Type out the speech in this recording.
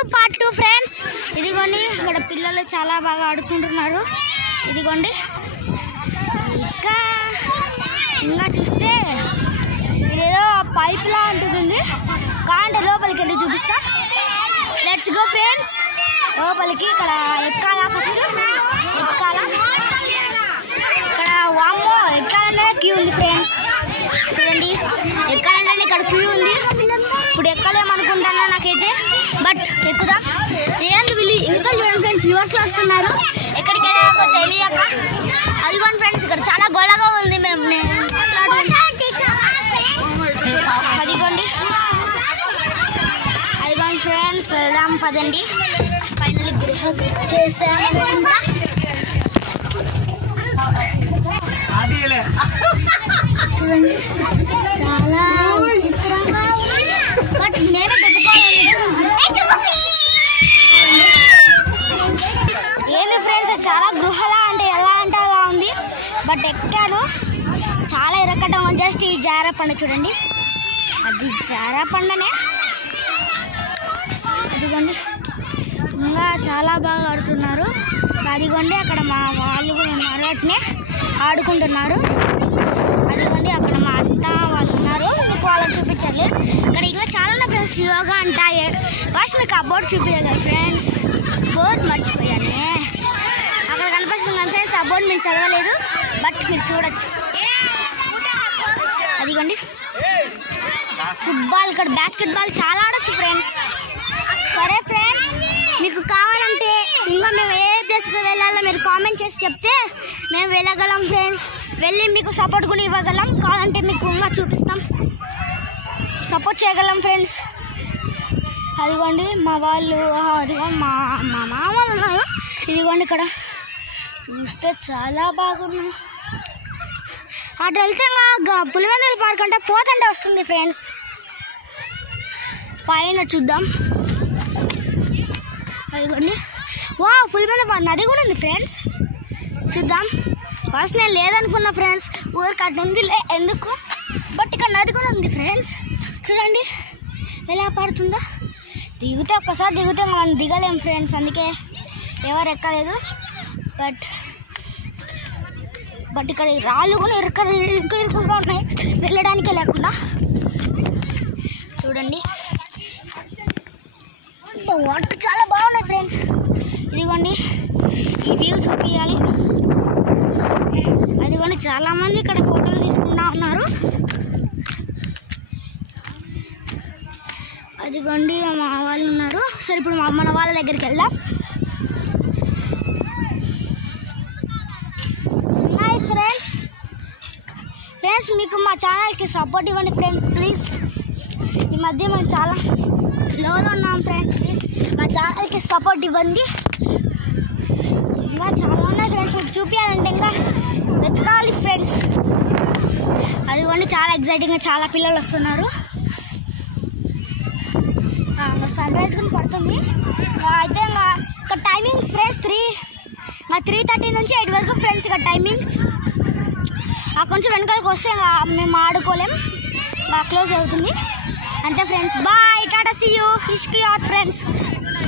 To part 2 friends. ఇదిగోండి ఇక్కడ పిల్లలు చాలా బాగా ఆడుకుంటున్నారు. ఇదిగోండి ఇంకా చూస్తే ఇదేదో పైప్ లా ఉంటుంది. కాంటే లోపలికి వెళ్ళి చూపిస్తా. Let's go friends. లోపలికి ఇక్కడ ఎక్కాలా, ఫస్ట్ ఎక్కాలా. ఇక్కడ వామ్మో ఎక్కాలంటే క్యూ ఉంది ఫ్రెండ్స్. చూడండి ఎక్కాలంటే ఇక్కడ క్యూ ఉంది. ఇప్పుడు ఎక్కలేమనుకుంటాను నాకైతే, బట్ ఎక్కుదా. ఏంది వీళ్ళు ఇంకా చూడండి ఫ్రెండ్స్, రివర్స్లో వస్తున్నారు. ఎక్కడికి వెళ్ళాకో తెలియక. అదిగోండి ఫ్రెండ్స్ ఇక్కడ చాలా గొడవగా ఉంది. మేము అదిగోండి ఫ్రెండ్స్ వెళ్దాం పదండి. ఫైనల్లీ గృహ చేసామనుకుంటా. చూడండి చాలా విచిత్రంగా ఉంది, బట్ మేమే పెట్టుకోవాలి. ఏంది ఫ్రెండ్స్ చాలా గృహలా అంటే ఎలా అంటే అలా ఉంది, బట్ ఎక్కాను. చాలా ఇరకటం. జస్ట్ ఈ జారపండ చూడండి, అది జారపండనే. అదిగోండి ఇంకా చాలా బాగా ఆడుతున్నారు. అదిగోండి అక్కడ మా వాళ్ళు కూడా ఉన్నారు, అట్నే ఆడుకుంటున్నారు. అదిగోండి అక్కడ మా అత్త వాళ్ళు ఉన్నారు, మీకు వాళ్ళని చూపించాలి. ఇక్కడ ఇంకా చాలా ఉన్నాయి ఫ్రెండ్స్. యోగా అంటాయి. ఫస్ట్ మీకు ఆ బోర్డు చూపించాలి కదా ఫ్రెండ్స్. బోర్డు మర్చిపోయాను. అక్కడ కనిపిస్తుంది కదా ఫ్రెండ్స్, ఆ బోర్డు మీరు చదవలేదు, బట్ మీరు చూడొచ్చు. అదిగోండి ఫుట్బాల్, ఇక్కడ బాస్కెట్బాల్ చాలా ఆడొచ్చు ఫ్రెండ్స్. సరే ఫ్రెండ్స్, మీకు కావాలంటే ఇంకా మేము ఏ ప్లేస్కి వెళ్ళాలో మీరు కామెంట్ చేసి చెప్తే మేము వెళ్ళగలం ఫ్రెండ్స్. వెళ్ళి మీకు సపోర్ట్ కూడా ఇవ్వగలం. కావాలంటే మీకు ఇంకా చూపిస్తాం, సపోర్ట్ చేయగలం ఫ్రెండ్స్. అదిగోండి మా వాళ్ళు, అదిగోండి మా మామలు ఉన్నారు. ఇదిగోండి ఇక్కడ చూస్తే చాలా బాగున్నాయి. అటు వెళ్తే పులివెందుల పార్క్ అంటే పోతంటే వస్తుంది ఫ్రెండ్స్. పైన చూద్దాం. అదిగోండి వా పులివెందుల పార్క్ నది కూడా ఉంది ఫ్రెండ్స్. చూద్దాం. ఫస్ట్ నేను లేదనుకున్నా ఫ్రెండ్స్, ఊరికి అది ఉంది ఎందుకు, బట్ ఇక్కడ నది కూడా ఉంది ఫ్రెండ్స్. చూడండి ఎలా పడుతుందో. దిగితే ఒక్కసారి దిగితే మనం దిగలేం ఫ్రెండ్స్, అందుకే ఎవరు ఎక్కలేదు. బట్ ఇక్కడ రాళ్ళు కూడా ఇరుకుగా ఉన్నాయి, వెళ్ళడానికే లేకుండా. చూడండి వాటర్ చాలా బాగున్నాయి ఫ్రెండ్స్. ఇదిగోండి ఈ వ్యూ చూపించాలి. అదిగోండి చాలామంది ఇక్కడ ఫోటోలు తీసుకుంటా ఉన్నారు. అదిగోండి మా వాళ్ళు ఉన్నారు. సరే ఇప్పుడు మన వాళ్ళ దగ్గరికి వెళ్దాం. ఫ్రెండ్స్ మీకు మా ఛానల్కి సపోర్ట్ ఇవ్వండి ఫ్రెండ్స్ ప్లీజ్. ఈ మధ్య మేము చాలా లోలో ఉన్నాం ఫ్రెండ్స్, ప్లీజ్ మా ఛానల్కి సపోర్ట్ ఇవ్వండి. ఇంకా చాలా ఉన్నాయి ఫ్రెండ్స్, మీకు చూపించాలంటే ఇంకా వెతకాలి ఫ్రెండ్స్. అదిగోండి చాలా ఎగ్జైటింగ్గా చాలా పిల్లలు వస్తున్నారు. సన్ రైజ్ కూడా పడుతుంది. అయితే ఇంకా టైమింగ్స్ ఫ్రెండ్స్ 3:30 నుంచి 8 వరకు ఫ్రెండ్స్ ఇక్కడ టైమింగ్స్. కొంచెం వెనకాలకు వస్తే మేము ఆడుకోలేం, క్లోజ్ అవుతుంది అంతే friends. Bye, tata, see you, ఇష్కి యాత్ ఫ్రెండ్స్.